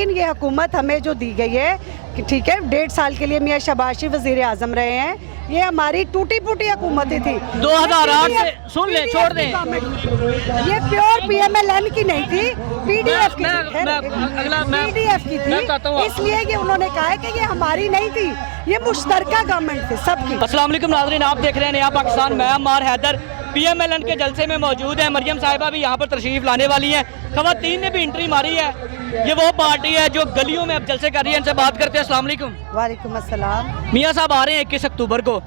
लेकिन ये हुकूमत हमें जो दी गई है कि ठीक है 1.5 साल के लिए मियां शहबाज शरीफ वज़ीर आज़म रहे हैं, ये हमारी टूटी फूटी हुकूमतें थी। 2008 से सुन ले, छोड़ दें। ये प्योर PMLN की नहीं थी, PDF की थी, इसलिए ये उन्होंने कहा है कि ये हमारी नहीं थी, ये मुश्तरका गवर्नमेंट थी सबकी। अस्सलाम वालेकुम नाज़रीन, आप देख रहे हैं नया पाकिस्तान। मैं अम्मार हैदर PMLN के जलसे में मौजूद है। मरियम साहिबा भी यहाँ पर तशरीफ लाने वाली हैं। ख़वातीन ने भी एंट्री मारी है। ये वो पार्टी है जो गलियों में अब जलसे कर रही है। इनसे बात करते हैं। अस्सलाम वालेकुम। वालेकुम अस्सलाम। मियाँ साहब आ रहे हैं 21 अक्टूबर को।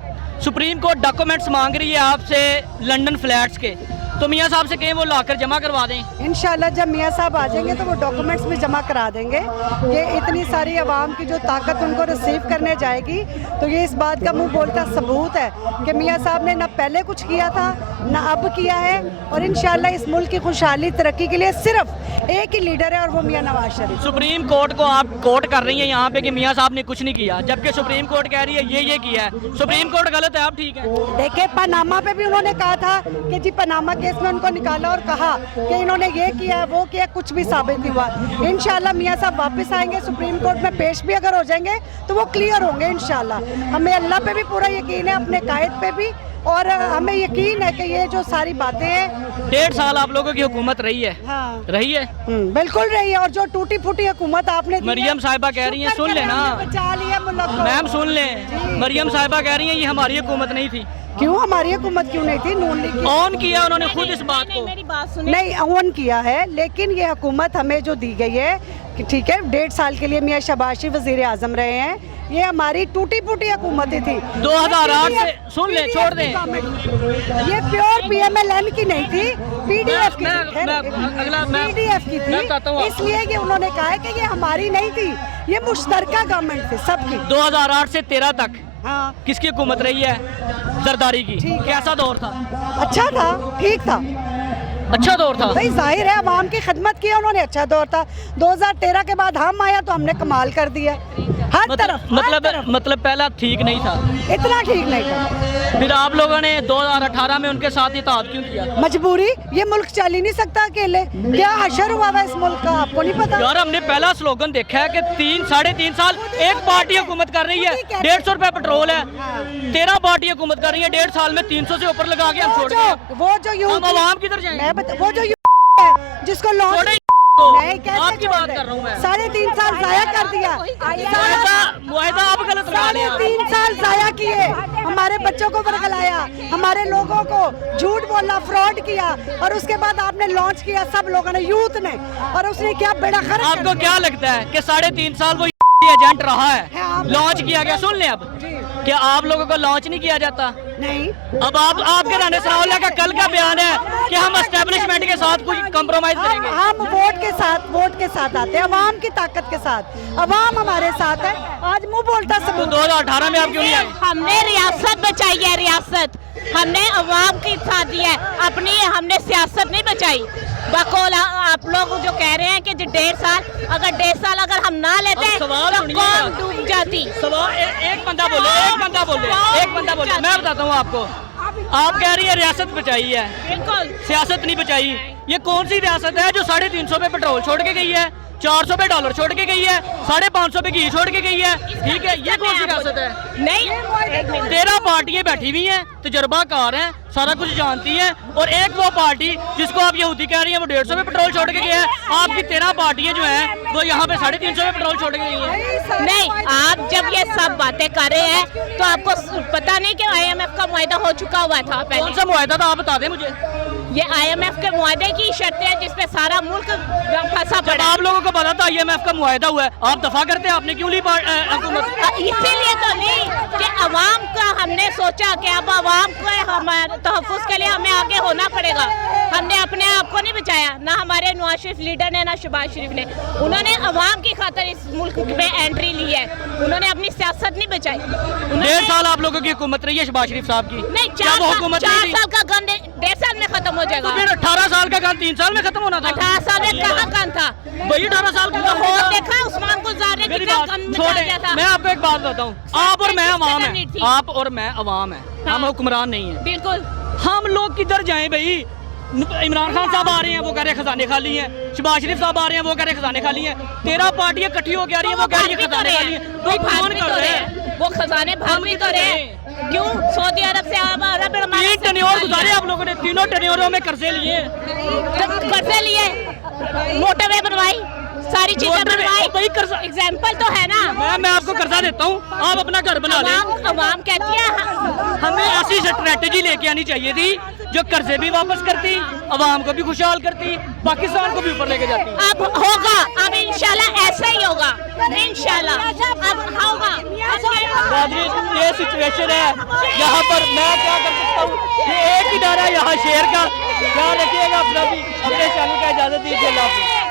सुप्रीम कोर्ट डॉक्यूमेंट्स मांग रही है आपसे लंदन फ्लैट्स के, तो मियाँ साहब से कहें वो लाकर जमा करवा दें। इंशाल्लाह जब मियाँ साहब आ जाएंगे तो वो डॉक्यूमेंट्स भी जमा करा देंगे। ये इतनी सारी आवाम की जो ताकत उनको रिसीव करने जाएगी, तो ये इस बात का मुंह बोलता सबूत है कि मियाँ साहब ने ना पहले कुछ किया था ना अब किया है, और इंशाल्लाह इस मुल्क की खुशहाली तरक्की के लिए सिर्फ एक ही लीडर है और वो मियाँ नवाज शरीफ। सुप्रीम कोर्ट को आप कोर्ट कर रही हैं यहाँ पे कि मियाँ साहब ने कुछ नहीं किया, जबकि सुप्रीम कोर्ट कह रही है ये किया है। सुप्रीम कोर्ट गलत है, आप ठीक है। देखिए पनामा पे भी उन्होंने कहा था कि जी पनामा केस में उनको निकाला और कहा कि इन्होंने ये किया है वो किया, कुछ भी साबित नहीं हुआ। इंशाल्लाह मियाँ साहब वापस आएंगे, सुप्रीम कोर्ट में पेश भी अगर हो जाएंगे तो वो क्लियर होंगे इंशाल्लाह। हमें अल्लाह पे भी पूरा यकीन है, अपने कायद पे भी, और हमें यकीन है कि ये जो सारी बातें हैं। 1.5 साल आप लोगों की हुकूमत रही है। हाँ। रही है, बिल्कुल रही है। और जो टूटी फूटी हुकूमत आपने दी है, मरियम साहिबा कह रही हैं, सुन लेना बचा लिया मुल्क को। मैम, सुन लें। मरियम साहिबा कह रही हैं ये हमारी हुकूमत नहीं थी। क्यों हमारी हुकूमत क्यों नहीं थी? नून लीग ऑन किया उन्होंने खुद इस बात को। मेरी बात सुनिए। नहीं ऑन किया है, लेकिन ये हुकूमत हमें जो दी गई है कि ठीक है 1.5 साल के लिए मियां शहबाज शरीफ वज़ीर आज़म रहे हैं, ये हमारी टूटी फूटी हुकूमतें थी। 2008 से सुन ले, छोड़ दें। ये प्योर PMLN की नहीं थी, PDF की थी, इसलिए ये उन्होंने कहा है कि ये हमारी नहीं थी, ये मुश्तरका गवर्नमेंट थी सबकी। 2008 से 13 तक हाँ किसकी हुकूमत रही है? जरदारी की। कैसा दौर था? अच्छा था, ठीक था, अच्छा दौर था। भाई जाहिर है आवाम की खिदमत की उन्होंने, अच्छा दौर था। 2013 के बाद हम आया तो हमने कमाल कर दिया हर तरफ। मतलब पहला ठीक नहीं था, इतना ठीक नहीं था। फिर आप लोगों ने 2018 में उनके साथ इत्तेहाद क्यों किया? मजबूरी, ये मुल्क चल ही नहीं सकता अकेले। क्या हशर हुआ हुआ इस मुल्क का, आपको नहीं पता? यार हमने पहला स्लोगन देखा है कि 3-3.5 साल एक पार्टी हुकूमत कर रही है, 150 रुपए पेट्रोल है। 13 पार्टी हुकूमत कर रही है, 1.5 साल में 300 से ऊपर लगा के हम छोड़ गए। वो जो यूथ, हम आवाम किधर जाएंगे? वो जो यूथ है जिसको लॉन्च नहीं, कैसे आपकी बात कर रहा हूँ मैं। 3.5 साल जाया कर दिया। मुआहदा आप गलत लगा लिया। 3.5 साल जाया किए, हमारे बच्चों को बरगलाया, हमारे लोगों को झूठ बोला, फ्रॉड किया, और उसके बाद आपने लॉन्च किया सब लोगों ने, यूथ ने, और उसने क्या बेड़ा खर्च। आपको क्या लगता है कि 3.5 साल वो एजेंट रहा है, लॉन्च किया गया? सुन लें, अब क्या आप लोगों को लॉन्च नहीं किया जाता? नहीं। अब आपके रहने सराउल्ला का कल का बयान है कि हम एस्टेब्लिशमेंट के साथ कुछ कॉम्प्रोमाइज करेंगे। हम वोट के साथ आते हैं, अवाम की ताकत के साथ, अवाम हमारे साथ है। आज मुंह बोलता सब। तो 2018 में आप क्यों नहीं आए? हमने रियासत बचाई है, रियासत हमने अवाम की साथ दी है, अपनी हमने सियासत नहीं बचाई। बकौल आप लोग जो कह रहे हैं कि 1.5 साल, अगर 1.5 साल अगर हम ना लेते तो कौन डूब जाती? एक बंदा बोले, मैं बताता हूँ आपको। आप कह रही है रियासत बचाई है, बिल्कुल सियासत नहीं बचाई। ये कौन सी रियासत है जो 350 पे पेट्रोल छोड़ के गई है, 400 पे डॉलर छोड़ के गई है, 550 पे घी छोड़ के गई है? ठीक है, ये कौन सी रियासत है? नहीं, 13 पार्टियां बैठी हुई हैं, तजर्बाकार हैं, सारा कुछ जानती हैं, और एक वो पार्टी जिसको आप यहूदी कह रही हैं वो 150 पे पेट्रोल छोड़ के गया है। आपकी 13 पार्टियां जो हैं वो यहाँ पे 350 पे पेट्रोल छोड़ के गई हैं। नहीं, आप जब ये सब बातें कर रहे हैं तो आपको पता नहीं कि IMF का मुआहदा हो चुका हुआ था पहले? कौन सा मुआहदा था, आप बता दें मुझे। ये IMF के मुआहदे की शर्तें हैं जिसपे सारा मुल्क फंसा जब पड़ा। आप लोगों को पता था IMF का मुआहदा हुआ है, आप दफा करते हैं, आपने क्यों ली हुकूमत? इसीलिए तो नहीं कि अवाम का हमने सोचा कि अब अवाम को हमारे तहफ़्फ़ुज़ के लिए हमें आगे होना पड़ेगा। हमने अपने आप को नहीं बचाया, ना हमारे नवाज शरीफ लीडर ने, ना शहबाज शरीफ ने। उन्होंने अवाम की खातिर इस मुल्क में एंट्री ली है, उन्होंने अपनी सियासत नहीं बचाई। 1.5 साल आप लोगों की हुकूमत रही है शहबाज शरीफ साहब की। नहीं, 4 साल का गन 1.5 साल में खत्म हो जाएगा। तो फिर 18 साल का गन 3 साल में खत्म होना था। 18 साल में कहाँ गन था? वही 18 साल का गन और था। देखा उस्मान गुलजार ने मेरी कितना बात गन मचा दिया था। मैं आपको एक बात बताता हूँ, आप और मैं अवाम नहीं है, थी। आप और मैं अवाम है, हम हाँ। हुक्मरान नहीं है। बिल्कुल। हम लोग किधर जाएं भाई? इमरान खान साहब आ रहे हैं, वो कह रहे हैं खजाने खाली हैं। शहबाज शरीफ साहब आ रहे हैं, वो कह रहे हैं खजाने खाली हैं। 13 पार्टियां इकट्ठी होकर आ रही हैं, वो कह रही है खजाने खाली हैं। वो भाग भी तो रहे हैं, वो खजाने भाग भी तो रहे हैं। क्यों? सऊदी अरब से तीन टर्न्योर गुजारे आप लोगों ने, तीनों टर्न्योरों में कर्जे लिए, कर्जे लिए, मोटरवे बनवाई, सारी चीजें बनवाई। भाई कर्जा एग्जाम्पल तो है ना। मैं आपको कर्जा देता हूँ, आप अपना घर बना लें। अवाम कहती है हमें ऐसी स्ट्रेटेजी लेके आनी चाहिए थी जो कर्जे भी वापस करती, अवाम को भी खुशहाल करती, पाकिस्तान को भी ऊपर लेके जाती। अब होगा, अब इंशाल्लाह ऐसा ही होगा, इंशाल्लाह अब होगा। ये सिचुएशन है यहाँ पर, मैं क्या कर सकता हूँ, ये एक इदारा यहाँ शेर का। ध्यान रखिएगा अपना भी, अपने चैनल का इजाजत दीजिए।